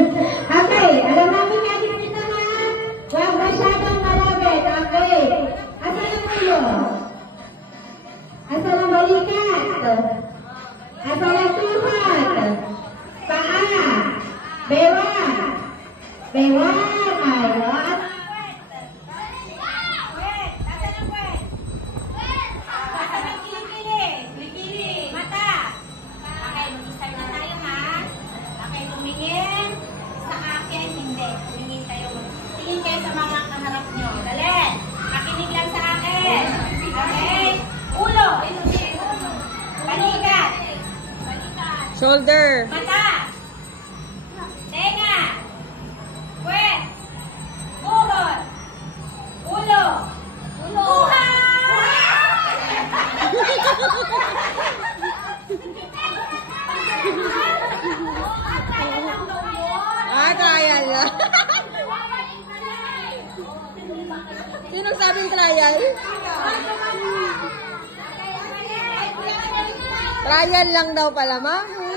Okay, alam namin natin dito na. Huwag masyadong malapit. Okay. Asa ng ulo? Asa ng balikat? Asa ng tuhod? Paa? Bewang? Bewang. Ayun. Shoulder. Mata. Tenga. Puwet. Tuhod. Ulo. Uha! Trial na. Sino sabing trial? Trial lang daw pala, ma'am.